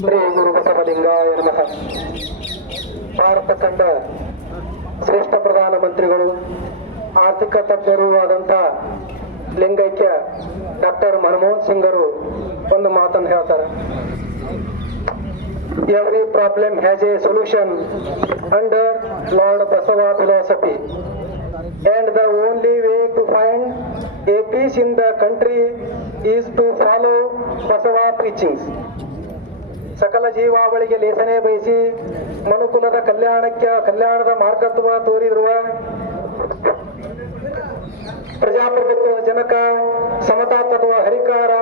ಶ್ರೀ ಗುರು ಬಸವಲಿಂಗಾಯ ನಮಃ ಭಾರತ ಕಂಡ ಶ್ರೇಷ್ಠ ಪ್ರಧಾನಮಂತ್ರಿಗಳು ಆರ್ಥಿಕ ತಜ್ಞರು ಆದಂಥ ಲಿಂಗೈಕ್ಯ ಡಾಕ್ಟರ್ ಮನಮೋಹನ್ ಸಿಂಗ್ ಅವರು ಒಂದು ಮಾತನ್ನು ಹೇಳ್ತಾರೆ. Every problem has a solution under lord Basava philosophy. and the only way to find a peace in the country is to follow Basava preachings. ಸಕಲ ಜೀವಾವಳಿಗೆ ಲೇಸನೆ ಬಯಸಿ ಮನುಕುಲದ ಕಲ್ಯಾಣಕ್ಕೆ ಕಲ್ಯಾಣದ ಮಾರ್ಗತ್ವ ತೋರಿರುವ ಪ್ರಜಾಪ್ರಭುತ್ವ ಜನಕ ಸಮತಾ ತತ್ವ ಹರಿಕಾರ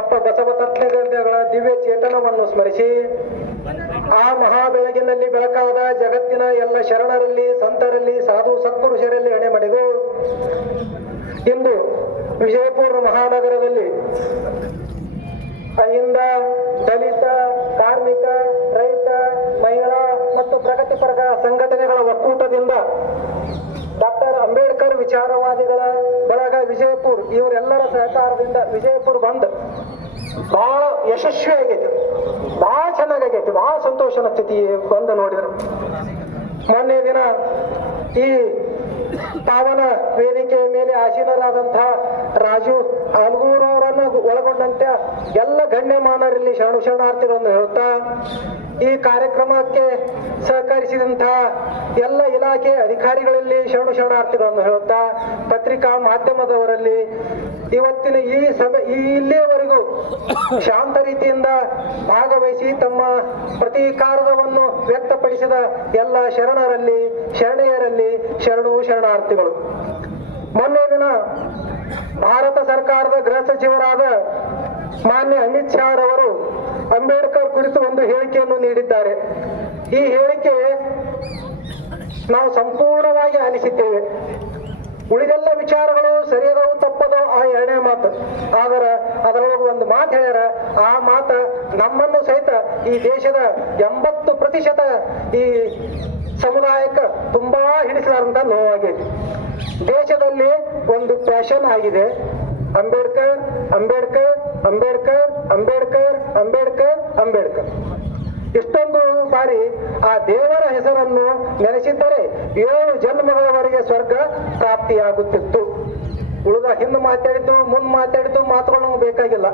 ಅಪ್ಪ ಬಸವ ತತ್ವಗಳ ದಿವ್ಯ ಚೇತನವನ್ನು ಸ್ಮರಿಸಿ ಆ ಮಹಾ ಬೆಳಗಿನಲ್ಲಿ ಬೆಳಕಾದ ಜಗತ್ತಿನ ಎಲ್ಲ ಶರಣರಲ್ಲಿ, ಸಂತರಲ್ಲಿ, ಸಾಧು ಸತ್ಪುರುಷರಲ್ಲಿ ಹಣೆ ಮಾಡಿದು, ಇಂದು ವಿಜಯಪುರ ಮಹಾನಗರದಲ್ಲಿ ಅಹಿಂದ, ದಲಿತ, ಕಾರ್ಮಿಕ, ರೈತ, ಮಹಿಳಾ ಮತ್ತು ಪ್ರಗತಿಪರ ಸಂಘಟನೆಗಳ ಒಕ್ಕೂಟದಿಂದ ಅಂಬೇಡ್ಕರ್ ವಿಚಾರವಾದಿಗಳ ಬಳಗ ವಿಜಯಪುರ್, ಇವರೆಲ್ಲರ ಸಹಕಾರದಿಂದ ವಿಜಯಪುರ್ ಬಂದ್ ಬಹಳ ಯಶಸ್ವಿ ಆಗೈತಿ ಬಹಳ ಚೆನ್ನಾಗೈತಿ ಬಹಳ ಸಂತೋಷನ ಸ್ಥಿತಿ ಬಂದು ನೋಡಿದ್ರು. ಮೊನ್ನೆ ದಿನ ಈ ಪಾವನ ವೇದಿಕೆಯ ಮೇಲೆ ಆಸೀನರಾದಂತಹ ರಾಜು ಅಲ್ಗೂರವರನ್ನು ಒಳಗೊಂಡಂತೆ ಎಲ್ಲ ಗಣ್ಯಮಾನರಲ್ಲಿ ಶರಣು ಶರಣಾರ್ಥಿಗಳನ್ನು ಹೇಳುತ್ತಾ ಈ ಕಾರ್ಯಕ್ರಮಕ್ಕೆ ಸಹಕರಿಸಿದಂತಹ ಎಲ್ಲ ಇಲಾಖೆ ಅಧಿಕಾರಿಗಳಲ್ಲಿ ಶರಣು ಶರಣಾರ್ಥಿಗಳನ್ನು ಹೇಳುತ್ತಾ, ಪತ್ರಿಕಾ ಮಾಧ್ಯಮದವರಲ್ಲಿ ಇವತ್ತಿನ ಈ ಸಭೆ ಇಲ್ಲಿಯವರೆಗೂ ಶಾಂತ ರೀತಿಯಿಂದ ಭಾಗವಹಿಸಿ ತಮ್ಮ ಪ್ರತೀಕಾರವನ್ನು ವ್ಯಕ್ತಪಡಿಸಿದ ಎಲ್ಲ ಶರಣರಲ್ಲಿ, ಶರಣೆಯರಲ್ಲಿ ಶರಣು ಶರಣಾರ್ಥಿಗಳು. ಮೊನ್ನೆ ದಿನ ಭಾರತ ಸರ್ಕಾರದ ಗೃಹ ಸಚಿವರಾದ ಮಾನ್ಯ ಅಮಿತ್ ಶಾ ರವರು ಅಂಬೇಡ್ಕರ್ ಕುರಿತು ಒಂದು ಹೇಳಿಕೆಯನ್ನು ನೀಡಿದ್ದಾರೆ. ಈ ಹೇಳಿಕೆ ನಾವು ಸಂಪೂರ್ಣವಾಗಿ ಆಲಿಸಿದ್ದೇವೆ. ಉಳಿದೆಲ್ಲ ವಿಚಾರಗಳು ಸರಿಯದವು ತಪ್ಪದೋ ಆ ಎರಡನೇ ಮಾತು. ಆದರೆ ಅದರೊಳಗೆ ಒಂದು ಮಾತು ಹೇಳ್ಯಾರ, ಆ ಮಾತು ನಮ್ಮನ್ನು ಸಹಿತ ಈ ದೇಶದ ಎಂಬತ್ತು ಪ್ರತಿಶತ ಈ ಸಮುದಾಯಕ್ಕೆ ತುಂಬಾ ಹಿಡಿಸಲಾರಂತ ನೋವಾಗಿದೆ ದೇಶದಲ್ಲಿ ಒಂದು ಪ್ಯಾಷನ್ ಆಗಿದೆ. ಅಂಬೇಡ್ಕರ್ ಅಂಬೇಡ್ಕರ್ ಅಂಬೇಡ್ಕರ್ ಅಂಬೇಡ್ಕರ್ ಅಂಬೇಡ್ಕರ್ ಅಂಬೇಡ್ಕರ್. ಇಷ್ಟೊಂದು ಬಾರಿ ಆ ದೇವರ ಹೆಸರನ್ನು ನೆನೆಸಿದ್ದರೆ ಏಳು ಜನ್ಮಗಳವರೆಗೆ ಸ್ವರ್ಗ ಪ್ರಾಪ್ತಿಯಾಗುತ್ತಿತ್ತು. ಉಳಿದ ಹಿಂದೆ ಮಾತಾಡಿದ್ದು, ಮುಂದ್ ಮಾತಾಡಿದ್ದು ಮಾತುಗಳು ಬೇಕಾಗಿಲ್ಲ.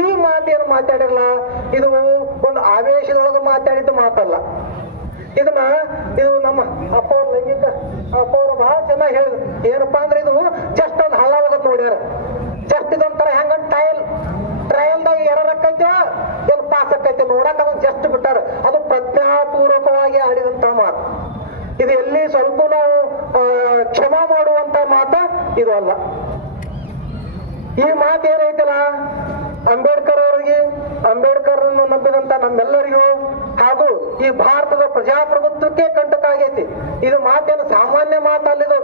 ಈ ಮಾತೇನು ಮಾತಾಡಿರಲ್ಲ, ಇದು ಒಂದು ಆವೇಶದೊಳಗೆ ಮಾತಾಡಿದ್ದು ಮಾತಲ್ಲ. ಇದನ್ನ ಇದು ನಮ್ಮ ಅಪ್ಪ ಅವ್ರ ಲೈಂಗಿಕ ಅಪ್ಪ ಬಹಳ ಚೆನ್ನಾಗಿ ಹೇಳಿದ್ರು ಏನಪ್ಪಾ ಅಂದ್ರೆ ಇದು ಜಸ್ಟ್ ಒಂದು ಹೋಗೋದು ನೋಡ್ಯಾರ. ಟ್ರಯಲ್, ಟ್ರಯಲ್ದಾಗ ಎರರ್ ಆಕೈತೆ? ಏನು ಪಾಸ್ ಆಕೈತೆ? ನೋಡಕ್ ಅದನ್ನ ಜಸ್ಟ್ ಬಿಟ್ಟಾರ. ಅದು ಪ್ರಜ್ಞಾಪೂರ್ವಕವಾಗಿ ಆಡಿದಂತ ಮಾತು. ಇದು ಎಲ್ಲಿ ಸ್ವಲ್ಪ ನಾವು ಕ್ಷಮ ಮಾಡುವಂತ ಮಾತ ಇದು ಅಲ್ಲ. ಈ ಮಾತು ಏನೈತಲ್ಲ? ಅಂಬೇಡ್ಕರ್ ಅವರಿಗೆ ಅಂಬೇಡ್ಕರ್ ನಂಬಿದಂತ ನಮ್ಮೆಲ್ಲರಿಗೂ, ಹಾಗೂ ಈ ಭಾರತದ ಪ್ರಜಾಪ್ರಭುತ್ವಕ್ಕೆ ಕಂಟಕ ಆಗೈತಿ. ಇದು ಮಾತೇನು ಸಾಮಾನ್ಯ ಮಾತಲ್ಲಿದು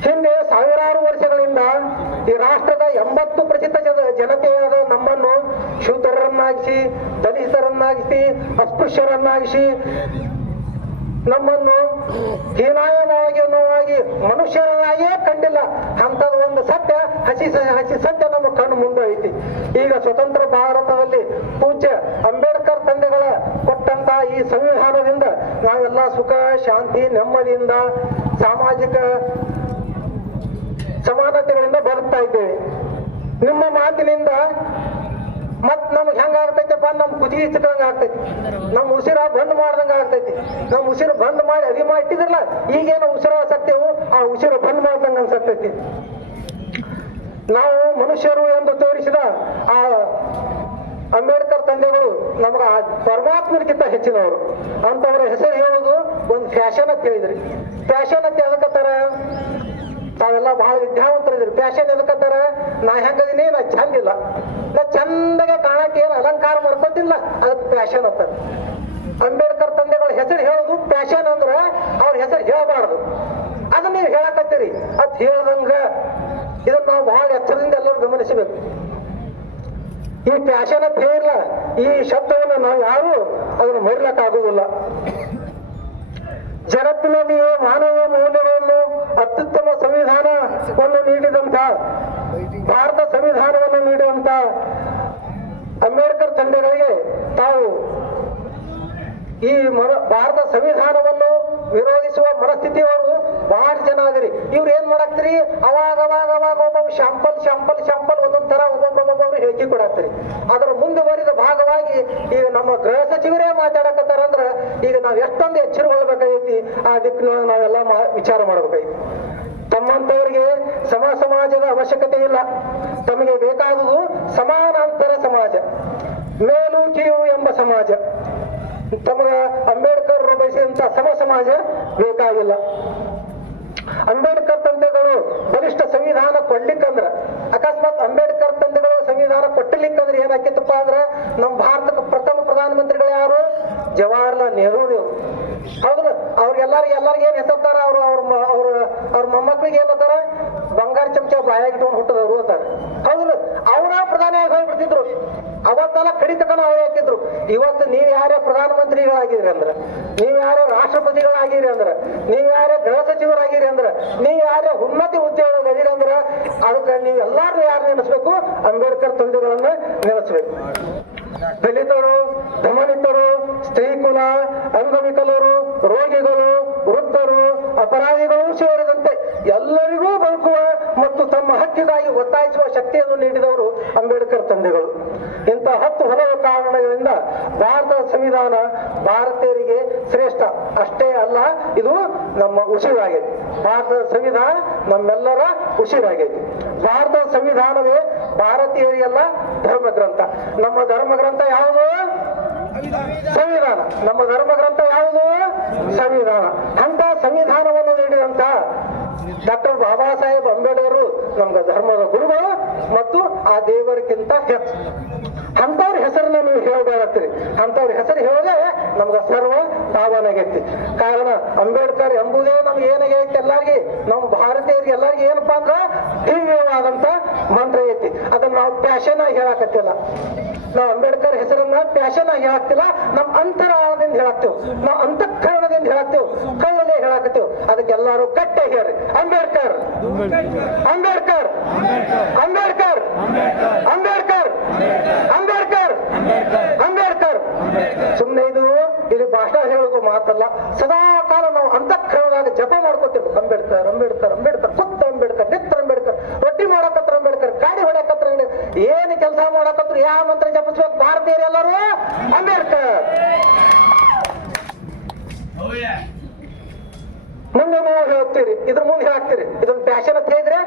ಹಿಂದೆ ಸಾವಿರಾರು ವರ್ಷಗಳಿಂದ ಈ ರಾಷ್ಟ್ರದ ಎಂಬತ್ತು ಜನ- ಜನತೆಯಾದ ನಮ್ಮನ್ನು ಶೂದ್ರರನ್ನಾಗಿಸಿ ದಲಿತರನ್ನಾಗಿಸಿ, ಅಸ್ಪೃಶ್ಯರನ್ನಾಗಿಸಿ, ನಮ್ಮನ್ನು ಹೀನಾಯವಾಗಿ ನೋವಾಗಿ ಮನುಷ್ಯರನ್ನಾಗಿಯೇ ಕಂಡಿಲ್ಲ. ಅಂತದ ಒಂದು ಸತ್ಯ, ಹಸಿ ಹಸಿ ಸತ್ಯ ನಮ್ಮ ಕಣ್ಣು ಮುಂದೆ ಐತಿ. ಈಗ ಸ್ವತಂತ್ರ ಭಾರತದಲ್ಲಿ ಪೂಜ್ಯ ಅಂಬೇಡ್ಕರ್ ತಂದೆಗಳ ಕೊಟ್ಟಂತ ಈ ಸಂವಿಧಾನದಿಂದ ನಾವೆಲ್ಲ ಸುಖ, ಶಾಂತಿ, ನೆಮ್ಮದಿಯಿಂದ ಸಾಮಾಜಿಕ ಸಮಾನತೆಗಳಿಂದ ಬದುಕ್ತಾ ಇದ್ದೇವೆ. ನಿಮ್ಮ ಮಾತಿನಿಂದ ಮತ್ ನಮ್ಗೆ ಹೆಂಗ ಆಗ್ತೈತಪ್ಪ? ನಮ್ ಕುದಿ ಚಿಕ್ಕಂಗ ಆಗ್ತೈತಿ. ನಮ್ ಉಸಿರ ಬಂದ್ ಮಾಡ್ದಂಗ ಆಗ್ತೈತಿ. ನಮ್ ಉಸಿರು ಬಂದ್ ಮಾಡಿ ಅದಿಮ ಇಟ್ಟಿದ್ರಲ್ಲ, ಈಗೇನು ಉಸಿರ ಸತ್ಯವು ಆ ಉಸಿರು ಬಂದ್ ಮಾಡ್ದಂಗ ಅನ್ಸಕ್ತೈತಿ. ನಾವು ಮನುಷ್ಯರು ಎಂದು ತೋರಿಸಿದ ಆ ಅಂಬೇಡ್ಕರ್ ತಂದೆಗಳು ನಮಗ ಪರಮಾತ್ಮರಿಗಿಂತ ಹೆಚ್ಚಿನವರು. ಅಂತವರ ಹೆಸರು ಹೇಳೋದು ಒಂದು ಫ್ಯಾಷನ್ ಅಂತ ಹೇಳಿದ್ರಿ. ಫ್ಯಾಷನ್ ಅಂತ ಎದಕ್ಕತ್ತಾರ ತಾವೆಲ್ಲ ಬಹಳ ವಿದ್ಯಾವಂತರಿದ್ರಿ ಫ್ಯಾಷನ್ ಎದಕ್ಕಂತಾರ ನಾ ಹೆಂಗದೀನಿ? ನಾ ಚಂದಿಲ್ಲ ನಾ ಚಂದಗೆ ಕಾಣಕ್ಕೆ ಏನು ಅಲಂಕಾರ ಮಾಡ್ಕೊತಿಲ್ಲ. ಅದಕ್ಕೆ ಫ್ಯಾಷನ್ ಅಂತ ಅಂಬೇಡ್ಕರ್ ತಂದೆಗಳ ಹೆಸರು ಹೇಳೋದು ಫ್ಯಾಷನ್ ಅಂದ್ರ ಅವ್ರ ಹೆಸರು ಹೇಳಬಾರದು. ಅದನ್ನ ನೀವು ಹೇಳಕತ್ತೀರಿ. ಅದ್ ಹೇಳ್ದಂಗ ಇದನ್ನ ನಾವು ಬಹಳ ಎಚ್ಚರದಿಂದ ಎಲ್ಲರೂ ಗಮನಿಸಬೇಕು. ಈ ಫ್ಯಾಷನ್ ಅಂತ ಹೇಳಿಲ್ಲ. ಈ ಶಬ್ದವನ್ನ ನಾವು ಯಾರು ಅದನ್ನು ಮರಿಲಕ್ಕಾಗುವುದಿಲ್ಲ. ಜಗತ್ತಿನಲ್ಲಿಯೇ ಮಾನವ ಮೌಲ್ಯಗಳನ್ನು ಅತ್ಯುತ್ತಮ ಸಂವಿಧಾನವನ್ನು ನೀಡಿದಂತ, ಭಾರತ ಸಂವಿಧಾನವನ್ನು ನೀಡುವಂತ ಅಂಬೇಡ್ಕರ್ ತಂಡಗಳಿಗೆ ತಾವು ಈ ಭಾರತ ಸಂವಿಧಾನವನ್ನು ವಿರೋಧಿಸುವ ಮನಸ್ಥಿತಿಯವರು ಬಹಳ ಜನ ಆಗಿರಿ. ಇವ್ರು ಏನ್ ಮಾಡಾಕ್ತಿರಿ? ಅವಾಗ ಅವಾಗ ಅವಾಗ ಒಬ್ಬ ಶಾಂಪಲ್ ಶಾಂಪಲ್ ಶಾಂಪಲ್ ಒಂದೊಂದ್ ತರ ಒಬ್ಬೊಬ್ಬೊಬ್ಬೊಬ್ರು ಹೇಳಿಕೆ ಕೊಡಾಕ್ತಿರಿ. ಅದರ ಮುಂದುವರಿದ ಭಾಗವಾಗಿ ಈಗ ನಮ್ಮ ಗೃಹ ಸಚಿವರೇ ಮಾತಾಡಕತ್ತಾರಂದ್ರ ಈಗ ನಾವು ಎಷ್ಟೊಂದು ಎಚ್ಚರಗೊಳ್ಬೇಕಾಗೈತಿ ಆ ದಿಕ್ಕಿನೊಳಗೆ ನಾವೆಲ್ಲ ವಿಚಾರ ಮಾಡ್ಬೇಕಾಗೈತಿ. ತಮ್ಮಂತವರಿಗೆ ಸಮ ಸಮಾಜದ ಅವಶ್ಯಕತೆ ಇಲ್ಲ. ತಮಗೆ ಬೇಕಾದುದು ಸಮಾನಾಂತರ ಸಮಾಜ, ಮೇಲು ಕೀಳು ಎಂಬ ಸಮಾಜ. ತಮಗ ಅಂಬೇಡ್ಕರ್ ಬಯಸಿದಂತ ಸಮ ಸಮಾಜ ಬೇಕಾಗಿಲ್ಲ. ಅಂಬೇಡ್ಕರ್ ತಂದೆಗಳು ಬಲಿಷ್ಠ ಸಂವಿಧಾನ ಕೊಡ್ಲಿಕ್ಕಂದ್ರ, ಅಕಸ್ಮಾತ್ ಅಂಬೇಡ್ಕರ್ ತಂದೆಗಳು ಸಂವಿಧಾನ ಕೊಟ್ಟಲಿಕ್ಕಂದ್ರೆ ಏನಾಕಿತ್ತಪ್ಪ ಅಂದ್ರೆ ನಮ್ಮ ಭಾರತಕ್ಕೆ ಪ್ರಥಮ ಪ್ರಧಾನಮಂತ್ರಿಗಳು ಯಾರು? ಜವಾಹರ್ಲಾಲ್ ನೆಹರು ಹೌದಲ್ಲ ಅವ್ರಿಗೆಲ್ಲರಿಗೆ ಎಲ್ಲರಿಗೆ ಏನ್ ಹೆಸರ್ತಾರ? ಅವ್ರು ಅವ್ರ ಅವ್ರ ಅವ್ರ ಮೊಮ್ಮಕ್ಳಿಗೆ ಏನತ್ತಾರ ಬಂಗಾರ ಚಮಚ ಬಾಯಾಗಿಟ್ಟು ಹುಟ್ಟದವ್ರು ಅಂತಾರ. ಹೌದಲ್ಲ ಅವರ ಪ್ರಧಾನಿ ಹೋಗ್ಬಿಡ್ತಿದ್ರು. ಅವತ್ತೆಲ್ಲ ಕಡಿತಕನ ಅವ್ರು ಹಾಕಿದ್ರು ಇವತ್ತು ನೀವ್ ಯಾರೇ ಪ್ರಧಾನಮಂತ್ರಿಗಳಾಗಿದ್ರಿ ಅಂದ್ರ, ನೀವ್ ಯಾರೇ ರಾಷ್ಟ್ರಪತಿಗಳಾಗಿರಿ ಅಂದ್ರ, ನೀವ್ ಯಾರೇ ಗೃಹ ಸಚಿವರಾಗಿರಿ ಅಂದ್ರ, ನೀವು ಯಾರ ಉನ್ನತಿ ಉದ್ಯೋಗ ಅದೀರಿ ಅಂದ್ರ, ಅದಕ್ಕೆ ನೀವು ಎಲ್ಲಾರು ಯಾರು ನೆನೆಸ್ಬೇಕು? ಅಂಬೇಡ್ಕರ್ ತಂದೆಗಳನ್ನ ನೆನೆಸ್ಬೇಕು. ದಲಿತರು ದಮನಿತರು ಸ್ತ್ರೀ ಕುಲ, ಅಂಗವಿಕಲರು, ರೋಗಿಗಳು, ವೃದ್ಧರು, ಅಪರಾಧಿಗಳು ಸೇರಿದಂತೆ ಎಲ್ಲರಿಗೂ ಬದುಕುವ ಮತ್ತು ತಮ್ಮ ಹಕ್ಕಿಗಾಗಿ ಒತ್ತಾಯಿಸುವ ಶಕ್ತಿಯನ್ನು ನೀಡಿದವರು ಅಂಬೇಡ್ಕರ್ ತಂದೆಗಳು ಇಂತಹ ಹತ್ತು ಹಲವು ಕಾರಣಗಳಿಂದ ಭಾರತದ ಸಂವಿಧಾನ ಭಾರತೀಯರಿಗೆ ಶ್ರೇಷ್ಠ. ಅಷ್ಟೇ ಅಲ್ಲ, ಇದು ನಮ್ಮ ಉಸಿರಾಗಿದೆ ಭಾರತದ ಸಂವಿಧಾನ ನಮ್ಮೆಲ್ಲರ ಉಸಿರಾಗಿದೆ ಭಾರತದ ಸಂವಿಧಾನವೇ ಭಾರತೀಯರಿಗೆಲ್ಲ ಧರ್ಮ ಗ್ರಂಥ ನಮ್ಮ ಧರ್ಮ ಗ್ರಂಥ ಯಾವುದು? ಸಂವಿಧಾನ. ನಮ್ಮ ಧರ್ಮ ಗ್ರಂಥ ಯಾವುದು? ಸಂವಿಧಾನ. ಅಂತ ಸಂವಿಧಾನವನ್ನು ನೀಡಿದಂತ ಡಾಕ್ಟರ್ ಬಾಬಾ ಸಾಹೇಬ್ ಅಂಬೇಡ್ಕರ್ ನಮ್ಗೆ ಧರ್ಮದ ಗುರುಗಳು ಮತ್ತು ಆ ದೇವರಿಗಿಂತ ಹೆಚ್ಚು. ಅಂತವ್ರ ಹೆಸರನ್ನ ನೀವು ಹೇಳಬೇಡತ್ರಿ ಅಂಥವ್ರ ಹೆಸರು ಹೇಳದೆ ನಮ್ಗೆ ಸರ್ವ ಆಗೈತಿ. ಕಾರಣ ಅಂಬೇಡ್ಕರ್ ಎಂಬುದೇ ನಮ್ಗೆ ಏನಾಗೈತಿ ಎಲ್ಲಾರ್ಗಿ? ನಮ್ಮ ಭಾರತೀಯರಿಗೆ ಎಲ್ಲಾರ್ಗಿ ಏನಪ್ಪಾ ಅಂದ್ರ ದಿವ್ಯವಾದಂತ ಮಂತ್ರ ಐತಿ. ಅದನ್ನ ನಾವು ಪ್ಯಾಶನ್ ಆಗಿ ಹೇಳಕತ್ತಿಲ್ಲ. ನಾವು ಅಂಬೇಡ್ಕರ್ ಹೆಸರನ್ನ ಪ್ಯಾಶನ್ ಆಗಿ ಹೇಳಾಕ್ತಿಲ್ಲ ನಮ್ಮ ಅಂತರಾಳದಿಂದ ಹೇಳಾಕ್ತೇವೆ ನಾವು ಅಂತಃಕರಣದಿಂದ ಹೇಳಾಕ್ತೇವೆ ಕೈಯಲ್ಲೇ ಹೇಳಾಕತ್ತೇವೆ. ಅದಕ್ಕೆ ಎಲ್ಲಾರು ಹೇಳಿ ಹೇಳ್ರಿ. ಅಂಬೇಡ್ಕರ್. ಅಂಬೇಡ್ಕರ್. ಅಂಬೇಡ್ಕರ್. ಅಂಬೇಡ್ಕರ್. ಅಂಬೇಡ್ಕರ್. ಅಂಬೇಡ್ಕರ್. ಸುಮ್ಮನೆ ಇದು ಇಲ್ಲಿ ಭಾಷಣ ಹೇಳೋದು ಮಾತಲ್ಲ. ಸದಾ ಕಾಲ ನಾವು ಅಂತಃಕರಣದಾಗ ಜಪ ಮಾಡ್ಕೋತೀವಿ ಅಂಬೇಡ್ಕರ್ ಅಂಬೇಡ್ಕರ್ ಅಂಬೇಡ್ಕರ್ ಕುತ್ತ ಅಂಬೇಡ್ಕರ್ ನಿತ್ತ ಅಂಬೇಡ್ಕರ್ ರೊಟ್ಟಿ ಮಾಡಕತ್ರ ಅಂಬೇಡ್ಕರ್ ಗಾಡಿ ಹೊಡಕತ್ರ ಏನು ಕೆಲಸ ಮಾಡಕತ್ರ ಯಾವ ಮಂತ್ರ ಜಪಿಸ್ಬೇಕು ಭಾರತೀಯರು ಎಲ್ಲರೂ? ಅಂಬೇಡ್ಕರ್. ಮುಂದೆ ನೀವು ಹೇಳ್ತೀರಿ ಇದ್ರ ಮುಂದೆ ಹೇಳ್ತೀರಿ ಇದೊಂದು ಪ್ಯಾಶನ್ ಅಂತ ಹೇಳಿದ್ರೆ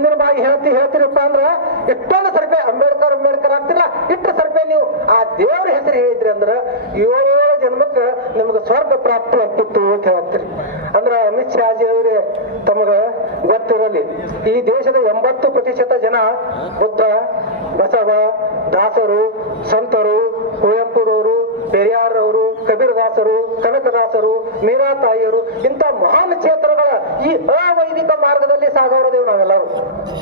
ಮುಂದಿನ ಬಾಗಿ ಹೇಳ್ತಿ ಹೇಳ್ತೀರಪ್ಪ ಅಂದ್ರ ಎಷ್ಟೊಂದು ಸರ್ಪೆ ಅಂಬೇಡ್ಕರ್ ಅಂಬೇಡ್ಕರ್ ಆಗ್ತಿಲ್ಲ ಇಟ್ಟು ಸರ್ಪೆ ನೀವು ಆ ದೇವ್ರ ಹೆಸರು ಹೇಳಿದ್ರಿ ಅಂದ್ರ ಏಳೇಳು ಜನ್ಮಕ್ಕ ನಿಮ್ಗೆ ಸ್ವರ್ಗ ಪ್ರಾಪ್ತಿ ಆಗ್ತಿತ್ತು ಅಂತ ಹೇಳ್ತೀರಿ. ಅಂದ್ರ ಅಮಿತ್ ಶಾಜಿ ಅವರೇ ತಮಗ ಗೊತ್ತಿರಲಿ, ಈ ದೇಶದ ಎಂಬತ್ತು ಪ್ರತಿಶತ ಜನ ಬುದ್ಧ, ಬಸವ, ದಾಸರು, ಸಂತರು, ಕುವೆಂಪುರವರು, ಪೆರಿಯಾರವರು, ಕಬೀರದಾಸರು, ಕನಕದಾಸರು ಮೀರಾ ತಾಯಿಯರು ಇಂಥ ಮಹಾನ್ ಕ್ಷೇತ್ರಗಳ ಈ ಅವೈದಿಕ ದೇವ್ ಸಾಗವರದೇವು ನಾವೆಲ್ಲರೂ.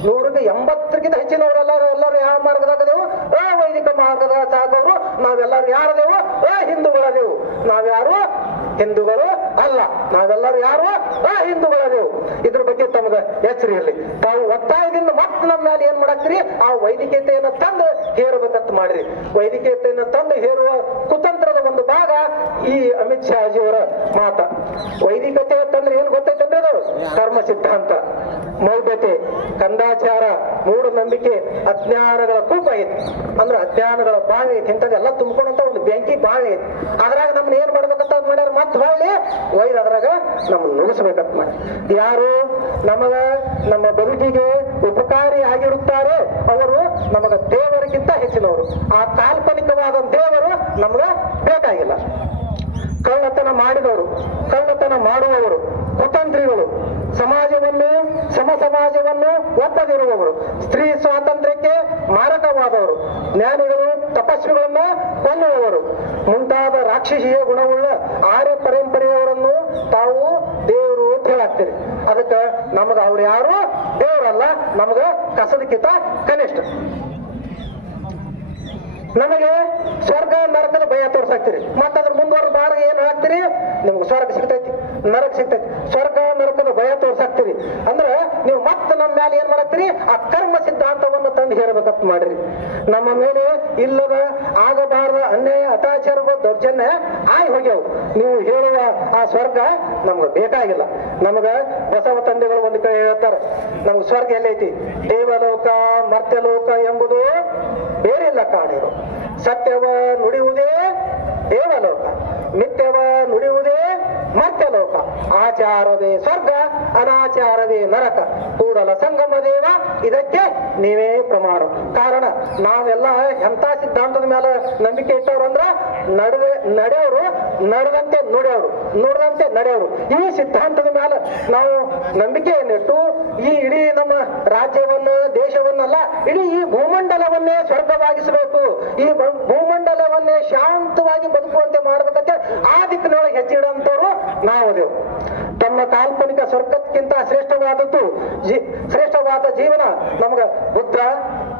ನೂರಕ್ಕೆ ಎಂಬತ್ತಕ್ಕಿಂತ ಹೆಚ್ಚಿನವರೆಲ್ಲರೂ ಎಲ್ಲರೂ ಯಾವ ಮಾರ್ಗದಾಗದೇವು ವೈದಿಕ ಮಾರ್ಗದಾಗ ಸಾಗವರು ನಾವೆಲ್ಲರೂ ಯಾರದೇವು ಹಿಂದೂಗಳ ಹಿಂದೂಗಳದೇವು ನಾವ್ಯಾರು? ಹಿಂದೂಗಳು ಅಲ್ಲ. ನಾವೆಲ್ಲರೂ ಯಾರು? ಅ ಹಿಂದೂಗಳದೇವು ಇದ್ರ ಬಗ್ಗೆ ತಮಗ ಎಚ್ಚರಿ ಇರಲಿ. ತಾವು ಒತ್ತಾಯದಿಂದ ಮತ್ತೆ ನಮ್ಮ ಮೇಲೆ ಏನ್ ಮಾಡಾಕ್ತಿರಿ? ಆ ವೈದಿಕತೆಯನ್ನ ತಂದು ಹೇರಬೇಕಂತ ಮಾಡ್ರಿ. ವೈದಿಕತೆಯನ್ನ ತಂದು ಹೇರುವ ಕುತಂತ್ರದ ಒಂದು ಭಾಗ ಈ ಅಮಿತ್ ಶಾಜಿಯವರ ಮಾತ. ವೈದಿಕತೆ ಅಂತಂದ್ರೆ ಏನ್ ಗೊತ್ತೈತಂದ್ರೆ ಅದು? ಕರ್ಮ ಸಿದ್ಧಾಂತ. ಮೌಢ್ಯತೆ ಕಂದಾಚಾರ ಮೂಢನಂಬಿಕೆ ಅಜ್ಞಾನಗಳ ಕೂಪ ಐತಿ. ಅಂದ್ರೆ ಅಜ್ಞಾನಗಳ ಬಾವಿ ಐತಿ. ಇಂಥದ್ದೆಲ್ಲ ತುಂಬಿಕೊಂಡಂತ ಒಂದು ಬೆಂಕಿ ಬಾವಿ ಐತಿ. ಅದ್ರಾಗ ನಮ್ನ ಏನ್ ಮಾಡ್ಬೇಕಂತ ಮಾಡ್ಯಾರ? ಮತ್ ಹೊಳ್ಳಿ ಒಯ್ದು ಅದ್ರಾಗ ನಮ್ಮನ್ನ ನುಗಿಸ್ಬೇಕಂತ ಮಾಡಿ ಯಾರು? ನಮಗ ನಮ್ಮ ಬದುಕಿಗೆ ಉಪಕಾರಿ ಆಗಿರುತ್ತಾರೆ ಅವರು ನಮಗ ದೇವರಿಗಿಂತ ಹೆಚ್ಚಿನವರು. ಆ ಕಾಲ್ಪನಿಕವಾದ ದೇವರು ನಮಗ ಬೇಕಾಗಿಲ್ಲ. ಕಳ್ಳತನ ಮಾಡಿದವರು ಕಳ್ಳತನ ಮಾಡುವವರು, ಕುತಂತ್ರಿಗಳು, ಸಮಾಜವನ್ನು ಸಮ ಸಮಾಜವನ್ನು ಒಪ್ಪದಿರುವವರು, ಸ್ತ್ರೀ ಸ್ವಾತಂತ್ರ್ಯಕ್ಕೆ ಮಾರಕವಾದವರು, ಜ್ಞಾನಿಗಳು, ತಪಸ್ವಿಗಳನ್ನ ಕೊಲ್ಲುವವರು. ಮುಂತಾದ ರಾಕ್ಷಸಿಯ ಗುಣವುಳ್ಳ ಆರ್ಯ ಪರಂಪರೆಯವರನ್ನು ತಾವು ದೇವರು ಅಂತ ಹೇಳಾಗ್ತೀರಿ ಅದಕ್ಕೆ ನಮಗ ಅವ್ರು ಯಾರು ದೇವರಲ್ಲ, ನಮಗ ಕಸದಕ್ಕಿಂತ ಕನಿಷ್ಠ. ನಮಗೆ ಸ್ವರ್ಗ ನರಕದ ಭಯ ತೋರ್ಸಾಕ್ತಿರಿ. ಮತ್ತದ್ರ ಮುಂದುವರೆದ ಮಾರ್ಗ ಏನ್ ಹಾಕ್ತಿರಿ? ನಿಮ್ಗೆ ಸ್ವರ್ಗ ಸಿಗ್ತೈತಿ. ನರಕ ಸಿಗ್ತೈತಿ. ಸ್ವರ್ಗ ನರಕದ ಭಯ ತೋರ್ಸಾಕ್ತಿರಿ. ಅಂದ್ರೆ ನೀವು ಮತ್ತೆ ನಮ್ಮ ಮೇಲೆ ಏನ್ ಮಾಡತ್ತೀರಿ? ಆ ಕರ್ಮ ಸಿದ್ಧಾಂತವನ್ನು ತಂದು ಹೇರಬೇಕಂತ ಮಾಡ್ರಿ. ನಮ್ಮ ಮೇಲೆ ಇಲ್ಲದ, ಆಗಬಾರದ ಅನ್ಯಾಯ ಅತಾಚಾರ ದೌರ್ಜನ್ಯ ಆಯ್ ಹೋಗ್ಯಾವು. ನೀವು ಹೇಳುವ ಆ ಸ್ವರ್ಗ ನಮ್ಗೆ ಬೇಕಾಗಿಲ್ಲ. ನಮಗ ಬಸವ ತಂದೆಗಳು ಒಂದು ಕಡೆ ಹೇಳ್ತಾರೆ. ನಮ್ಗೆ ಸ್ವರ್ಗ ಎಲ್ಲೈತಿ ದೇವಲೋಕ, ಮರ್ತ್ಯಲೋಕ ಎಂಬುದು ಕಾಣಿರು ಸತ್ಯವ ನುಡಿಯುವುದೇ ದೇವಲೋಕ ನಿತ್ಯವ ನುಡಿಯುವುದೇ ಮರ್ತ್ಯಲೋಕ. ಆಚಾರವೇ ಸ್ವರ್ಗ, ಅನಾಚಾರವೇ ನರಕ. ಕೂಡಲ ಸಂಗಮ ದೇವ, ಇದಕ್ಕೆ ನೀವೇ ಪ್ರಮಾಣ. ಕಾರಣ, ನಾವೆಲ್ಲ ಎಂತ ಸಿದ್ಧಾಂತದ ಮೇಲೆ ನಂಬಿಕೆ ಇಟ್ಟವ್ರು ಅಂದ್ರ ನಡುವೆ ನಡೆಯೋರು ನಡೆದಂತೆ ನುಡಿಯವರು ನುಡಿದಂತೆ ನಡೆಯೋರು. ಈ ಸಿದ್ಧಾಂತದ ಮೇಲೆ ನಾವು ನಂಬಿಕೆಯನ್ನಿಟ್ಟು ಈ ಇಡೀ ನಮ್ಮ ರಾಜ್ಯವನ್ನ, ದೇಶವನ್ನಲ್ಲ, ಇಡೀ ಈ ಭೂಮಂಡಲವನ್ನೇ ಸ್ವರ್ಗವಾಗಿಸಬೇಕು. ಈ ಭೂಮಂಡಲವನ್ನೇ ಶಾಂತವಾಗಿ ಬದುಕುವಂತೆ ಮಾಡಬೇಕಂತೆ ಆ ದಿಕ್ಕಿನೊಳಗೆ ಹೆಚ್ಚಿಡಂತವರು ಇಡುವಂತವ್ರು ನಾವು ದೇವು ತಮ್ಮ ಕಾಲ್ಪನಿಕ ಸ್ವರ್ಗಕ್ಕಿಂತ ಶ್ರೇಷ್ಠವಾದದ್ದು ಶ್ರೇಷ್ಠವಾದ ಜೀವನ ನಮ್ಗ ಬುದ್ಧ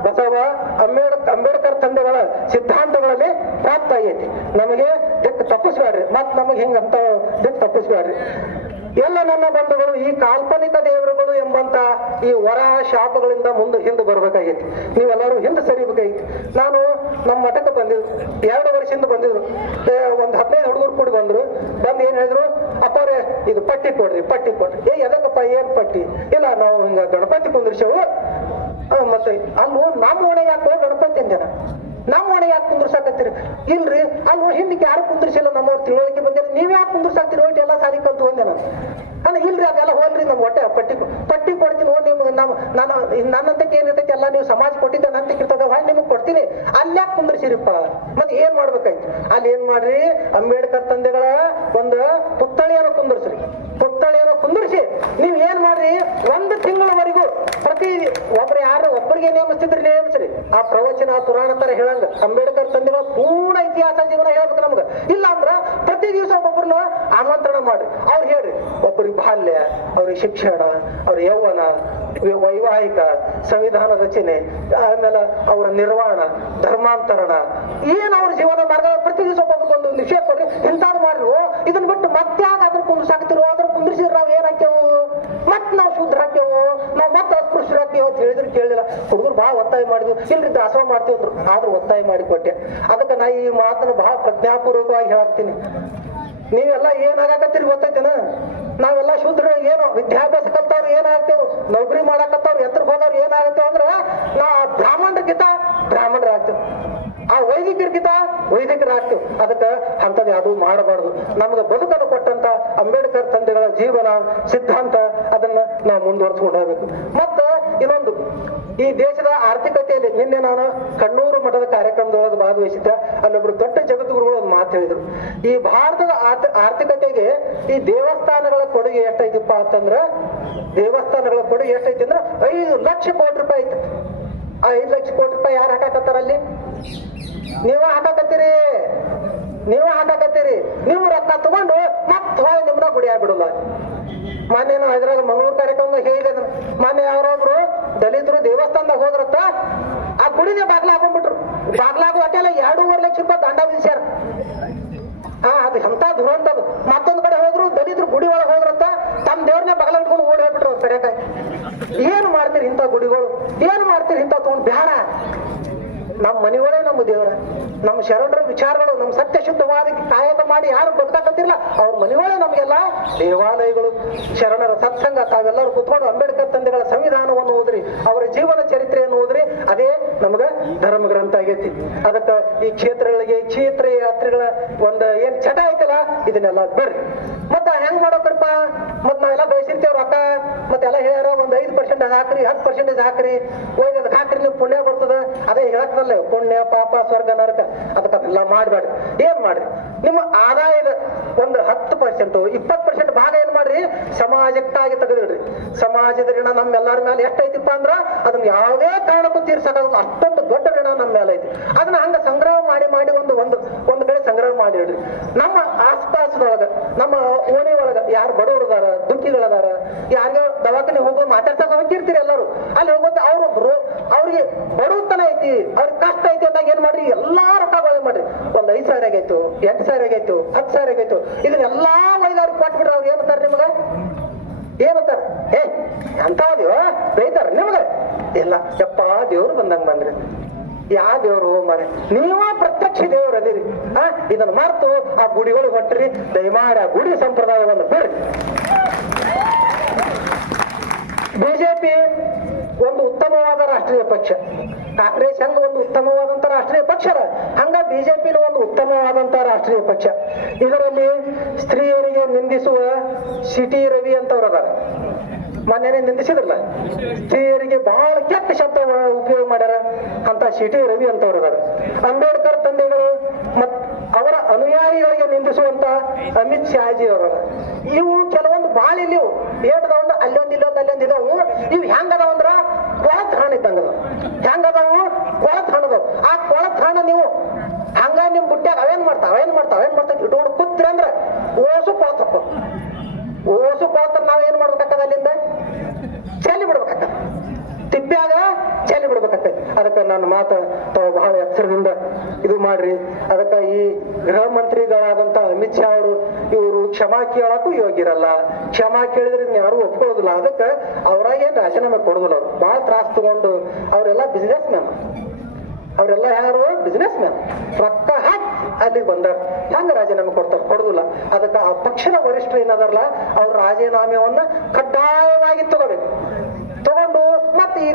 ಬಸವ ಅಂಬೇಡ್ಕರ್ ಅಂಬೇಡ್ಕರ್ ತಂದೆಗಳ ಸಿದ್ಧಾಂತಗಳಲ್ಲಿ ಪ್ರಾಪ್ತ ಆಗೈತಿ. ನಮಗೆ ದಿಕ್ಕು ತಪ್ಪಿಸ್ಬೇಡ್ರಿ. ಮತ್ ನಮಗೆ ಹಿಂಗಂತ ದಿಕ್ಕು ತಪ್ಪಿಸ್ಬೇಡ್ರಿ. ಎಲ್ಲ ನನ್ನ ಬಂಧುಗಳು, ಈ ಕಾಲ್ಪನಿಕ ದೇವರುಗಳು ಎಂಬಂತ ಈ ವರ ಶಾಪಗಳಿಂದ ಮುಂದೆ ಹಿಂದೆ ಬರ್ಬೇಕಾಗೈತಿ. ನೀವೆಲ್ಲರೂ ಹಿಂದೆ ಸರಿಬೇಕಾಗಿತ್ತು ನಾನು ನಮ್ಮ ಮಠಕ್ಕೆ ಬಂದಿದ್ರು ಎರಡು ವರ್ಷದಿಂದ ಬಂದಿದ್ರು ಒಂದು ಹದಿನೈದು ಹುಡುಗರು ಕೂಡ ಬಂದ್ರು. ಬಂದು ಏನ್ ಹೇಳಿದ್ರು? ಅಪ್ಪರೇ ಇದು ಪಟ್ಟಿ ಕೊಡ್ರಿ ಪಟ್ಟಿ ಕೊಡ್ರಿ. ಏ, ಎದಕ್ಕಪ್ಪ, ಏನ್ ಪಟ್ಟಿ? ಇಲ್ಲ, ನಾವು ಹಿಂಗ ಗಣಪತಿ ಕುಂದ್ರಿಸೇವು. ಮತ್ತೆ ಅಲ್ಲೂ ನಮ್ಮ ಓಣೆ ಯಾಕೋ ಗಣಪತಿ ಜನ ನಮ್ಮ ಓಣೆ ಯಾಕೆ ಕುಂದ್ರಸಾಕತ್ತೀರಿ? ಇಲ್ರಿ, ಅಲ್ಲೂ ಹಿಂದಕ್ಕೆ ಯಾರು ಕುಂದ್ರಿಸಿಲ್ಲ ನಮ್ಮವ್ರು ತಿಳುವಳಿಕೆ ಬಂದಿರಿ ನೀವ್ ಯಾಕೆ ಕುಂದ್ರಸಾಕ್ತಿರಿ? ಒಟ್ಟು ಎಲ್ಲ ಸಾರಿ ಕಲ್ತು ನಾನು ಅಲ್ಲ ಇಲ್ರಿ, ಅದೆಲ್ಲ ಹೋಲ್ರಿ ನಮ್ಗೆ ಹೊಟ್ಟೆ ಪಟ್ಟಿ ಪಟ್ಟಿ ಕೊಡ್ತೀನಿ ನಿಮ್ಗೆ ನಮ್ಮ ನಾನು ನನ್ನಂತಕ್ಕೆ ಏನಿರ್ತೈತಿ, ಎಲ್ಲ ನೀವು ಸಮಾಜ ಕೊಟ್ಟಿದ್ದ ನನ್ನ ಇರ್ತದೆ ಹಾಗೆ ನಿಮಗೆ ಕೊಡ್ತೀನಿ. ಅಲ್ಯಾಕೆ ಕುಂದ್ರಿಸಿರಿಪ್ಪ. ಮತ್ತೆ ಏನ್ ಮಾಡ್ಬೇಕಾಯ್ತು? ಅಲ್ಲಿ ಏನ್ ಮಾಡ್ರಿ? ಅಂಬೇಡ್ಕರ್ ತಂದೆಗಳ ಒಂದು ಪುತ್ಥಳಿಯನ್ನು ಕುಂದ್ರಿಸ್ರಿ. ಪುತ್ಥಳಿಯನ್ನು ಕುಂದರ್ಸಿ, ನೀವ್ ಏನ್ ಮಾಡ್ರಿ? ಒಂದು ತಿಂಗಳವರೆಗೂ ಪ್ರತಿ ಒಬ್ರು ಯಾರು ಒಬ್ಬರಿಗೆ ನೇಮಿಸ್ತಿದ್ರಿ ನೇಮಿಸ್ರಿ. ಆ ಪ್ರವಚನ ಆ ಪುರಾಣ ತರ ಹೇಳಂಗ. ಅಂಬೇಡ್ಕರ್ ತಂದೆಗಳ ಪೂರ್ಣ ಇತಿಹಾಸ ಜೀವನ ಹೇಳ್ಬೇಕು ನಮ್ಗೆ. ಇಲ್ಲ ಅಂದ್ರ ಪ್ರತಿ ದಿವಸ ಒಬ್ಬೊಬ್ಬರನ್ನ ಆಮಂತ್ರಣ ಮಾಡ್ರಿ. ಅವ್ರು ಹೇಳ್ರಿ ಒಬ್ಬರಿಗೆ ಬಾಲ್ಯ, ಅವ್ರಿಗೆ ಶಿಕ್ಷಣ ಅವ್ರ ಯೌವನ, ವೈವಾಹಿಕ, ಸಂವಿಧಾನ ರಚನೆ, ಆಮೇಲೆ ಅವರ ನಿರ್ವಾಣ, ಧರ್ಮಾಂತರಣ. ಏನು ಅವ್ರ ಜೀವನ ಮಾರ್ಗ? ಪ್ರತಿ ದಿವಸ ಒಂದು ವಿಷಯ ಕೊಡ್ರಿ ಇಂಥದ್ದು ಮಾಡ್ರು. ಇದನ್ನ ಬಿಟ್ಟು ಮತ್ತೆ ಅದ್ರ ಕುಂದ್ರಸಾಕ್ತಿರೋ ಅದ್ರ ಕುಂದ್ರಿಸಿದ್ರೆ ನಾವು ಏನ್ ಹಾಕ್ಯವು? ಮತ್ ನಾವು ಶುದ್ಧ ಹಾಕ್ಯವು? ನಾವು ಮತ್ತೆ ಅಸ್ಪೃಶ್ಯರು ಹಾಕ್ಯವು ಅಂತ ಹೇಳಿದ್ರು, ಕೇಳಿಲ್ಲ. ಹುಡುಗರು ಬಹಳ ಒತ್ತಾಯ ಮಾಡಿದ್ವು. ಇಲ್ರಿ ದಾಸವ ಮಾಡ್ತೀವಿ ಅಂದ್ರು. ಆದ್ರೂ ಒತ್ತಾಯ ಮಾಡಿ ಕೊಟ್ಟೆ. ಅದಕ್ಕೆ ನಾ ಈ ಮಾತನ್ನ ಬಹಳ ಪ್ರಜ್ಞಾಪೂರ್ವಕವಾಗಿ ಹೇಳಾಕ್ತೀನಿ. ನೀವೆಲ್ಲ ಏನಾಗಕತ್ತೀರಿ ಗೊತ್ತೈತೇನ? ನಾವೆಲ್ಲ ಶೂದ್ರ ಏನು? ವಿದ್ಯಾಭ್ಯಾಸ ಕಲ್ತವ್ರು ಏನಾಗ್ತೇವ್? ನೌಕರಿ ಮಾಡಕತ್ತವ್ರು, ಎತ್ತರ ಹೋದವ್ರು ಏನಾಗತ್ತೇವ್ ಅಂದ್ರೆ, ನಾ ಬ್ರಾಹ್ಮಣರಿಗಿಂತ ಬ್ರಾಹ್ಮಣರ ಆಗ್ತೇವ್. ಆ ವೈದಿಕರಿಗಿಂತ ವೈದಿಕರ ಆಗ್ತೇವ್ ಅದಕ್ಕ ಅಂತದ್ ಯಾವುದು ಮಾಡಬಾರ್ದು. ನಮ್ಗೆ ಬದುಕನ್ನು ಕೊಟ್ಟಂತ ಅಂಬೇಡ್ಕರ್ ತಂದೆಗಳ ಜೀವನ, ಸಿದ್ಧಾಂತ, ಅದನ್ನ ನಾವು ಮುಂದುವರ್ಸ್ಕೊಂಡು ಹೋಗ್ಬೇಕು. ಮತ್ತ ಇನ್ನೊಂದು, ಈ ದೇಶದ ಆರ್ಥಿಕತೆಯಲ್ಲಿ ನಿನ್ನೆ ನಾನು ಕಣ್ಣೂರು ಮಠದ ಕಾರ್ಯಕ್ರಮದೊಳಗೆ ಭಾಗವಹಿಸಿದ್ದೆ. ಅಲ್ಲೊಬ್ರು ದೊಡ್ಡ ಜಗದ್ಗುರುಗಳು ಒಂದು ಮಾತು ಹೇಳಿದ್ರು. ಈ ಭಾರತದ ಆರ್ಥ- ಆರ್ಥಿಕತೆಗೆ ಈ ದೇವಸ್ಥಾನಗಳ ಕೊಡುಗೆ ಎಷ್ಟೈತಿಪ್ಪ ಅಂತಂದ್ರ, ದೇವಸ್ಥಾನಗಳ ಕೊಡುಗೆ ಎಷ್ಟೈತಿ ಅಂದ್ರೆ ಐದು ಲಕ್ಷ ಕೋಟಿ ರೂಪಾಯಿ ಐತಿ ಆ ಐದು ಲಕ್ಷ ಕೋಟಿ ರೂಪಾಯಿ ಯಾರು ಹಾಕಾಕತ್ತಾರ ಅಲ್ಲಿ? ನೀವ ಹಾಕಾಕತ್ತೀರಿ. ನೀವ ಹಾಕಾಕತ್ತೀರಿ. ನೀವು ರೊಕ್ಕ ತಗೊಂಡು ಮತ್ತೆ ಹೋಗಿ ನಿಮ್ನ ಗುಡಿ ಆಗ್ಬಿಡಲ್ಲ. ಮೊನ್ನೆ ನಾವು ಇದ್ರಾಗ ಮಂಗಳೂರು ಕಾರ್ಯಕ್ರಮದಾಗ ಹೇಳಿದೆ. ಮೊನ್ನೆ ಯಾರೊಬ್ರು ದಲಿತರು ದೇವಸ್ಥಾನದಾಗ ಹೋದ್ರತ್ತ, ಆ ಗುಡಿಗೆ ಬಾಗ್ಲ ಹಾಕೊಂಡ್ಬಿಟ್ರು. ಬಾಗ್ಲಾಗು ಅಟೆಲ್ಲ ಎರಡೂವರೆ ಲಕ್ಷ ರೂಪಾಯಿ ದಂಡ ವಿಧಿಸ್ಯಾರ ಹಾ ಅದು ಎಂತ ದುರಂತದ್ದು ಮತ್ತೊಂದ್ ಕಡೆ ಹೋದ್ರು ದಲಿತರು ಗುಡಿ ಒಳಗೆ ಹೋದ್ರತ್ತ, ತಮ್ಮ ದೇವ್ರನ್ನ ಬಗಲ ಇಟ್ಕೊಂಡು ಓಡಿ ಹೋಗ್ಬಿಟ್ರು ಕಡೆಕಾಯಿ ಏನ್ ಮಾಡ್ತೀರಿ ಇಂಥ ಗುಡಿಗಳು? ಏನ್ ಮಾಡ್ತೀರಿ ಇಂಥ ತಗೊಂಡ್ ಬ್ಯಾಡ. ನಮ್ಮ ಮನೆಯವರೇ ನಮ್ಮ ದೇವರ. ನಮ್ಮ ಶರಣರ ವಿಚಾರಗಳು, ನಮ್ಮ ಸತ್ಯ ಶುದ್ಧವಾದಕ್ಕೆ ಕಾಯಕ ಮಾಡಿ ಯಾರು ಬದುಕಾಕತ್ತಿರಲ್ಲ ಅವ್ರ ಮನೆಯೊಳೇ ನಮಗೆಲ್ಲ ದೇವಾಲಯಗಳು, ಶರಣರ ಸತ್ಸಂಗ ತಾವೆಲ್ಲರೂ ಕುತ್ಕೊಂಡು ಅಂಬೇಡ್ಕರ್ ತಂದೆಗಳ ಸಂವಿಧಾನವನ್ನು ಓದ್ರಿ, ಅವರ ಜೀವನ ಚರಿತ್ರೆಯನ್ನು ಓದ್ರಿ. ಅದೇ ನಮಗ ಧರ್ಮ ಗ್ರಂಥ ಆಗೈತಿ. ಅದಕ್ಕ ಈ ಕ್ಷೇತ್ರಗಳಿಗೆ ಕ್ಷೇತ್ರ ಯಾತ್ರೆಗಳ ಒಂದ್ ಏನ್ ಚಟ ಐತಲ್ಲ, ಇದನ್ನೆಲ್ಲ ಬರ್ರಿ ಮತ್ತ ಹೆಂಗ್ ಮಾಡೋಕ್ರಪ್ಪ ಮತ್ ನಾವೆಲ್ಲ ಬಯಸಿರ್ತೇವ್ ರೊಕ್ಕ. ಮತ್ತೆಲ್ಲ ಹೇಳ್ಯಾರ, ಒಂದ್ ಐದ್ ಪರ್ಸೆಂಟ್ ಹಾಕ್ರಿ, ಹತ್ತು ಪರ್ಸೆಂಟೇಜ್ ಹಾಕ್ರಿ. ಒಯ್ದದ್ ಹಾಕ್ರಿ ನೀವು ಪುಣ್ಯ ಬರ್ತದ. ಅದೇ ಹೇಳಕ್ನಲ್ಲ ಪುಣ್ಯ, ಪಾಪ, ಸ್ವರ್ಗ, ನರಕ. ಅದಕ್ಕೆ ಅದೆಲ್ಲ ಮಾಡ್ಬೇಡ್ರಿ ಏನ್ ಮಾಡ್ರಿ? ನಿಮ್ಮ ಆದಾಯದ ಒಂದು ಹತ್ತು ಪರ್ಸೆಂಟ್ ಇಪ್ಪತ್ತು ಪರ್ಸೆಂಟ್ ಭಾಗ ಏನ್ ಮಾಡ್ರಿ? ಸಮಾಜಕ್ಕಾಗಿ ತೆಗೆದಿಡ್ರಿ. ಸಮಾಜದ ಋಣ ನಮ್ಮೆಲ್ಲರ ಮೇಲೆ ಎಷ್ಟೈತಿಪ್ಪ ಅಂದ್ರ, ಅದನ್ನ ಯಾವುದೇ ಕಾರಣಕ್ಕೂ ತೀರ್ಸಕ್ಕಾಗಲ್ಲ. ಅಷ್ಟೊಂದು ದೊಡ್ಡ ಋಣ ನಮ್ಮ ಮೇಲೆ ಐತಿ. ಅದನ್ನ ಹಂಗ ಸಂಗ್ರಹ ಮಾಡಿ ಮಾಡಿ ಒಂದು ಒಂದು ಒಂದು ಕಡೆ ಸಂಗ್ರಹ ಮಾಡಿ ಮಾಡಿಡ್ರಿ ನಮ್ಮ ಆಸ್ಪಾಸದೊಳಗ ನಮ್ಮ ಓಣಿ ಒಳಗ ಯಾರು ಬಡವರು ಅದಾರ ದುಃಖಿಗಳದಾರ ಯಾರಿಗೋ ದವಾಖಾನೆ ಹೋಗೋ ಮಾತಾಡ್ತಾ ಹೋಗಿರ್ತೀರಿ ಎಲ್ಲರೂ. ಅಲ್ಲಿ ಹೋಗೋದು ಅವ್ರು ಅವ್ರಿಗೆ ಬಡವತನ ಐತಿ, ಅವ್ರಿಗೆ ಕಷ್ಟ ಐತಿ ಅಂದಾಗ ಏನ್ ಮಾಡ್ರಿ? ಎಲ್ಲಾ ರೊಕ್ಕಗಳು ಮಾಡ್ರಿ. ಒಂದ್ ಐದ್ ಸಾವಿರ ಆಗೈತು, ಎಂಟ್ ಸಾವಿರ ಆಗೈತು, ಹತ್ತು ಸಾವಿರ ಆಗೈತು. ಇದನ್ನೆಲ್ಲಾ ಒಯ್ದವ್ರಿಗೆ ಕೊಟ್ಬಿಟ್ರೆ ಅವ್ರು ಏನಂತಾರ ನಿಮ್ಗ? ಏನಂತಾರ ಏ ಅಂತಾವ್ದಿವ ಬೈತಾರ ನಿಮಗ? ಇಲ್ಲ. ಯಪ್ಪ, ದೇವ್ರು ಬಂದಂಗ ಬಂದ್ರಿ. ಯಾ ದೇವ್ರು, ಮರೆ? ನೀವ ಪ್ರತ್ಯಕ್ಷ ದೇವ್ರು ಅದಿರಿ. ಆ, ಇದನ್ನ ಮರ್ತು ಆ ಗುಡಿಗಳು ಹೊಂಟ್ರಿ. ದಯಮಾಡಿ ಆ ಗುಡಿ ಸಂಪ್ರದಾಯವನ್ನು ಬಿಡ್ರಿ. ಬಿಜೆಪಿ ಒಂದು ಉತ್ತಮವಾದ ರಾಷ್ಟ್ರೀಯ ಪಕ್ಷ. ಕಾಂಗ್ರೆಸ್ ಹೆಂಗ ಒಂದು ಉತ್ತಮವಾದಂತ ರಾಷ್ಟ್ರೀಯ ಪಕ್ಷ ಹಂಗ ಬಿಜೆಪಿನ ಒಂದು ಉತ್ತಮವಾದಂತ ರಾಷ್ಟ್ರೀಯ ಪಕ್ಷ. ಇದರಲ್ಲಿ ಸ್ತ್ರೀಯರಿಗೆ ನಿಂದಿಸುವ ಸಿಟಿ ರವಿ ಅಂತವ್ರು ಮೊನ್ನೆನೆ ನಿಂದಿಸಿದ್ರಲ್ಲ? ಸ್ತ್ರೀಯರಿಗೆ ಬಹಳ ಕೆಟ್ಟ ಶಬ್ದ ಉಪಯೋಗ ಮಾಡ್ಯಾರ ಅಂತ ಸಿಟಿ ರವಿ ಅಂತವ್ರು ಅಂಬೇಡ್ಕರ್ ತಂದೆಗಳು ಮತ್ ಅವರ ಅನುಯಾಯಿಗಳಿಗೆ ನಿಂದಿಸುವಂತ ಅಮಿತ್ ಶಾಜಿ ಅವರ ಇವು ಕೆಲವೊಂದು ಬಾಳಿ ನೀವು ಏಟದವ ಅಂದ್ರೆ ಅಲ್ಲೊಂದು ಇಲ್ಲೊಂದು ಅಲ್ಲೊಂದು ಇದಾವು. ಇವು ಹೆಂಗದಾವ ಅಂದ್ರ ಕೊಳತ್ ಹಣ ಇದ್ದಂಗ ಹೆಂಗದಾವು? ಕೊಳತ್ ಹಣದವು. ಆ ಕೊಳತ್ ಹಣ ನೀವು ಹಂಗ ನಿಮ್ ಬುಟ್ಟ್ಯಾಗ ಅವೇನ್ ಮಾಡ್ತಾವ ಅವೇನ್ ಮಾಡ್ತಾವ ಅವೇನ್ ಮಾಡ್ತಾವ ಇಟ್ಕೊಂಡು ಕೂತ್ರಿ ಅಂದ್ರ ಓಸು ಕೊಳತ್ ಹಾಕೋ ಓಸು ಕೊಳತ್ರ ನಾವ್ ಏನ್ ಮಾಡ್ಬೇಕಾಗ್ತದ ಅಲ್ಲಿಂದ ಚೆಲ್ಲಿ ಬಿಡ್ಬೇಕಾಗ್ತದ ತಿಪ್ಪ್ಯಾಗ ಚೆಲ್ಲಿ ಬಿಡ್ಬೇಕಾಗ್ತದೆ ಅದಕ್ಕೆ ನನ್ನ ಮಾತು ತಾವು ಬಹಳ ಎಚ್ಚರದಿಂದ ಇದು ಮಾಡ್ರಿ. ಅದಕ್ಕೆ ಈ ಗೃಹ ಮಂತ್ರಿಗಳಾದಂತ ಅಮಿತ್ ಶಾ ಅವರು, ಇವರು ಕ್ಷಮಾ ಕೇಳಕ್ಕೂ ಯೋಗ್ಯರಲ್ಲ. ಕ್ಷಮಾ ಕೇಳಿದ್ರೆ ಯಾರು ಒಪ್ಕೊಳ್ಳೋದಿಲ್ಲ. ಅದಕ್ಕೆ ಅವ್ರಾಗ ಏನ್ ರಾಜೀನಾಮೆ ಕೊಡೋದಿಲ್ಲ ಅವ್ರು. ಬಹಳ ತ್ರಾಸ್ ತಗೊಂಡು ಅವರೆಲ್ಲ ಬಿಸ್ನೆಸ್ ಮ್ಯಾನ್ ಅವರೆಲ್ಲ ಯಾರು? ಬಿಸ್ನೆಸ್ ಮ್ಯಾನ್ ರೊಕ್ಕ ಹಾಕಿ ಅಲ್ಲಿ ಬಂದಾರ ಹೆಂಗ ರಾಜೀನಾಮೆ ಕೊಡ್ತಾರ? ಕೊಡೋದಿಲ್ಲ. ಅದಕ್ಕೆ ಆ ಪಕ್ಷದ ವರಿಷ್ಠರು ಏನದಾರಲ್ಲ ಅವ್ರ ರಾಜೀನಾಮೆಯನ್ನ ಕಡ್ಡಾಯವಾಗಿ ತಗೋಬೇಕು ತಗೊಂಡು ಮತ್ತೆ ಈ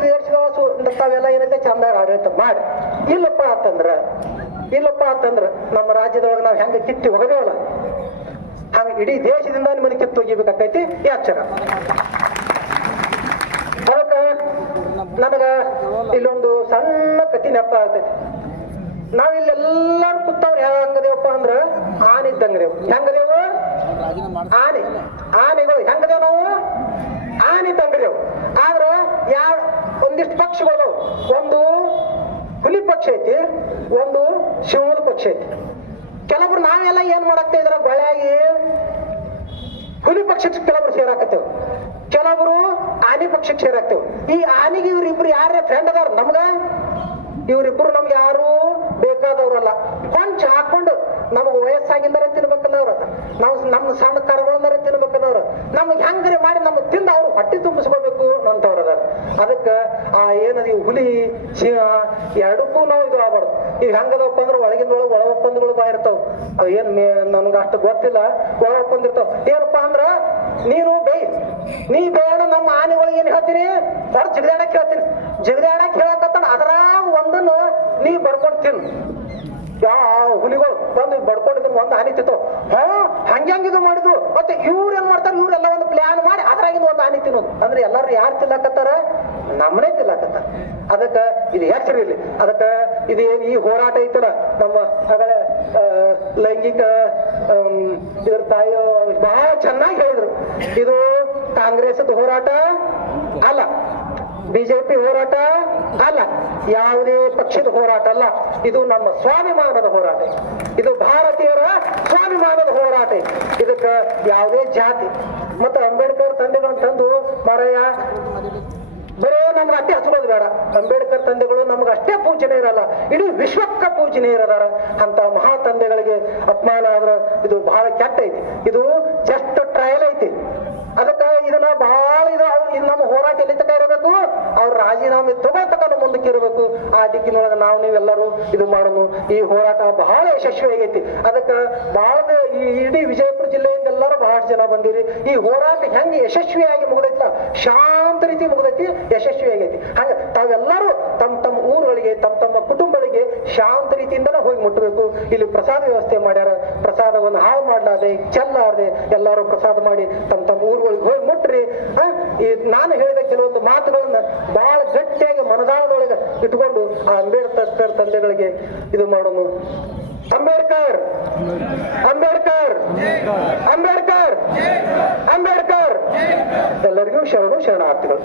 ತಾವೆಲ್ಲ ಏನೈತೆ? ಚಂದಾಗ ಆಡಳಿತ ಮಾಡಿ. ಇಲ್ಲಪ್ಪ ಅಂತಂದ್ರ ಇಲ್ಲಪ್ಪ ಅಂತಂದ್ರ ನಮ್ಮ ರಾಜ್ಯದೊಳಗೆ ನಾವು ಹೆಂಗ ಕಿತ್ತಿ ಹೋಗದೇವಲ್ಲ? ಹಂಗ ಇಡೀ ದೇಶದಿಂದ ನಿಮ್ಮನ್ನ ಕಿತ್ತು ಹೋಗಿಬೇಕಾಕೈತಿ ಎಚ್ಚರ ಅದಕ್ಕ ನನಗ ಇಲ್ಲೊಂದು ಸಣ್ಣ ಕತಿ ನೆಪ ಆಗ್ತೈತಿ. ನಾವಿಲ್ಲೆಲ್ಲಾರು ಕೂತವ್ರು ಹೆಂಗದೇವಪ್ಪ ಅಂದ್ರ ಆನೆ ಇದ್ದಂಗದೇವು ಹೆಂಗದೇವು? ಆನೆ. ಆನೆಗಳು ಹೆಂಗದೇವ್ ನಾವು? ಆನೆ ಇದ್ದಂಗದೇವು ಆದ್ರ ಯಾವ ಒಂದಿಷ್ಟು ಪಕ್ಷಗಳು. ಒಂದು ಹುಲಿ ಪಕ್ಷ ಐತಿ, ಒಂದು ಸಿಂಹದ ಪಕ್ಷ ಐತಿ. ಕೆಲವರು ನಾವೆಲ್ಲ ಏನ್ ಮಾಡಾಕ್ತಾ ಇದ್ರ ಗೊಳೆಯಾಗಿ ಹುಲಿ ಪಕ್ಷಕ್ಕೆ ಕೆಲವರು ಸೇರಾಕತ್ತೇವೆ. ಕೆಲವರು ಆನೆ ಪಕ್ಷಕ್ಕೆ ಸೇರಾಕ್ತೇವೆ ಈ ಆನೆಗೆ ಇವ್ರಿಬ್ರು ಯಾರೇ ಫ್ರೆಂಡ್ ಅದಾರ ನಮ್ಗ? ಇವ್ರಿಬ್ರು ನಮ್ಗೆ ಯಾರು ಬೇಕಾದವ್ರಲ್ಲ. ಕೊಂಚ ಹಾಕೊಂಡು ನಮಗ್ ವಯಸ್ಸಾಗಿಂದರೆ ತಿನ್ಬೇಕನ್ನೋರು. ನಾವು ನಮ್ಮ ಸಣ್ಣ ಕರಗಳಂದರೆ ತಿನ್ಬೇಕನ್ನೋರು. ನಮ್ಗೆ ಹೆಂಗ್ರಿ ಮಾಡಿ ನಮ್ಗೆ ತಿಂದು ಅವ್ರು ಹೊಟ್ಟೆ ತುಂಬಿಸ್ಕೋಬೇಕು ಅಂತವ್ರ ಅದಕ್ಕ ಆ ಏನದ ಈ ಹುಲಿ, ಸಿಂಹ ಎರಡಕ್ಕೂ ನಾವು ಇದು ಆಗ್ಬಾರ್ದು. ಈಗ ಹೆಂಗದವಪ್ಪ ಅಂದ್ರೆ ಒಳಗಿಂದ ಒಳಗೆ ಒಳ ಒಪ್ಪಂದಗಳು ಬಾ ಇರ್ತಾವ. ಏನ್ ನನ್ಗ ಅಷ್ಟು ಗೊತ್ತಿಲ್ಲ. ಒಳ ಒಪ್ಪಂದ ಇರ್ತಾವ. ಏನಪ್ಪಾ ಅಂದ್ರ ನೀನು ಬೇಯ್. ನೀ ಬೇಡ ನಮ್ಮ ಆನೆಗಳಿಗೆ ಏನ್ ಹೇಳ್ತೀನಿ? ಹೊರ ಜಿಗದಾಡಕ್ ಹೇಳ್ತೀನಿ. ಜಿಗದಾಡಕ್ ಹೇಳಕ್ಕ ಅದ್ರಾಗ ಒಂದನ್ನು ನೀ ಬರ್ಕೊಂಡ್ ತಿನ್ನು. ಯಾವ ಹುಲಿಗಳು ಬಂದು ಬಡ್ಕೊಂಡಿದ್ರು ಒಂದು ಆನೆ ತಿಂತಾವ ಹಾ ಇದು ಮಾಡಿದ್ವು ಮತ್ತೆ ಇವ್ರು ಏನ್ ಮಾಡ್ತಾರೆ? ಇವ್ರೆಲ್ಲ ಒಂದು ಪ್ಲಾನ್ ಮಾಡಿ ಅದ್ರಾಗಿಂದ ಒಂದು ಆನೆ ತಿನ್ನೋದು. ಅಂದ್ರೆ ಎಲ್ಲರೂ ಯಾರು ತಿನ್ನಕತ್ತಾರ? ನಮ್ಮನೇ ತಿನ್ನಕತ್ತಾರ. ಅದಕ್ಕೆ ಇದು ಹೆಸರಿರ್ಲಿ ಅದಕ್ಕ ಇದು ಏನ್ ಈ ಹೋರಾಟ ಐತಲ್ಲ, ನಮ್ಮ ಹಗಳ ಲೈಂಗಿಕ ಇದ್ರ ತಾಯಿ ಬಹಳ ಚೆನ್ನಾಗಿ ಹೇಳಿದ್ರು. ಇದು ಕಾಂಗ್ರೆಸ್ ಹೋರಾಟ ಅಲ್ಲ. ಬಿಜೆಪಿ ಹೋರಾಟ ಅಲ್ಲ, ಯಾವುದೇ ಪಕ್ಷದ ಹೋರಾಟ ಅಲ್ಲ. ಇದು ನಮ್ಮ ಸ್ವಾಭಿಮಾನದ ಹೋರಾಟ. ಇದು ಭಾರತೀಯರ ಸ್ವಾಭಿಮಾನದ ಹೋರಾಟ. ಇದಕ್ಕೆ ಯಾವುದೇ ಜಾತಿ. ಮತ್ತು ಅಂಬೇಡ್ಕರ್ ತಂದೆಗಳನ್ನು ತಂದು ಮರೆಯ ಬರೋ ನಮ್ಗೆ ಅಷ್ಟೇ ಹಚ್ಕೋದು ಬೇಡ. ಅಂಬೇಡ್ಕರ್ ತಂದೆಗಳು ನಮ್ಗೆ ಅಷ್ಟೇ ಪೂಜನೆ ಇರಲ್ಲ. ಇಡೀ ವಿಶ್ವಕ್ಕ ಪೂಜನೆ ಇರದಾರ. ಅಂತ ಮಹಾ ತಂದೆಗಳಿಗೆ ಅಪಮಾನ ಆದ್ರೆ ಇದು ಬಹಳ ಕೆಟ್ಟ ಐತಿ. ಇದು ಜಸ್ಟ್ ಟ್ರಯಲ್ ಐತಿ. ಅದಕ್ಕ ಇದನ್ನ ಬಹಳ ಇದು ಇದು ನಮ್ಮ ಹೋರಾಟ ಎಲ್ಲಿ ತಕ ಇರಬೇಕು? ಅವ್ರ ರಾಜೀನಾಮೆ ತಗೋತಕ್ಕ ಮುಂದಕ್ಕೆ ಇರಬೇಕು. ಆ ದಿಕ್ಕಿನೊಳಗೆ ನಾವು ನೀವೆಲ್ಲರೂ ಇದು ಮಾಡೋದು ಈ ಹೋರಾಟ ಬಹಳ ಯಶಸ್ವಿಯಾಗೈತಿ. ಅದಕ್ಕೆ ಬಹಳ ಈ ಇಡೀ ವಿಜಯಪುರ ಜಿಲ್ಲೆಯಿಂದ ಎಲ್ಲರೂ ಬಹಳಷ್ಟು ಜನ ಬಂದಿರಿ. ಈ ಹೋರಾಟ ಹೆಂಗೆ ಯಶಸ್ವಿಯಾಗಿ ಮುಗ್ದೈತಿ ಶಾಂತ ರೀತಿ ಮುಗ್ದೈತಿ, ಯಶಸ್ವಿಯಾಗೈತಿ. ಹಾಗೆ ತಾವೆಲ್ಲರೂ ತಮ್ಮ ತಮ್ಮ ಊರುಗಳಿಗೆ ತಮ್ಮ ತಮ್ಮ ಕುಟುಂಬಗಳಿಗೆ ಶಾಂತ ರೀತಿಯಿಂದನೇ ಹೋಗಿ ಮುಟ್ಟಬೇಕು. ಇಲ್ಲಿ ಪ್ರಸಾದ ವ್ಯವಸ್ಥೆ ಮಾಡ್ಯಾರ. ಪ್ರಸಾದವನ್ನು ಹಾಳು ಮಾಡ್ಲಾರ್ದೆ, ಚೆಲ್ಲಾರ್ದೆ ಎಲ್ಲರೂ ಪ್ರಸಾದ ಮಾಡಿ ತಮ್ಮ ತಮ್ಮ ಊರುಗಳಿಗೆ ಹೋಗಿ ಮುಟ್ರಿ. ಈ ನಾನು ಹೇಳಿದ ಕೆಲವೊಂದು ಮಾತುಗಳನ್ನ ಬಹಳ ಗಟ್ಟಿಯಾಗಿ ಮನದಾಳದೊಳಗೆ ಇಟ್ಕೊಂಡು ಆ ಅಂಬೇಡ್ಕರ್ ತಂದೆಗಳಿಗೆ ಇದು ಮಾಡೋನು. ಅಂಬೇಡ್ಕರ್! ಅಂಬೇಡ್ಕರ್! ಅಂಬೇಡ್ಕರ್! ಅಂಬೇಡ್ಕರ್! ಎಲ್ಲರಿಗೂ ಶರಣು ಶರಣಾರ್ಥಿಗಳು.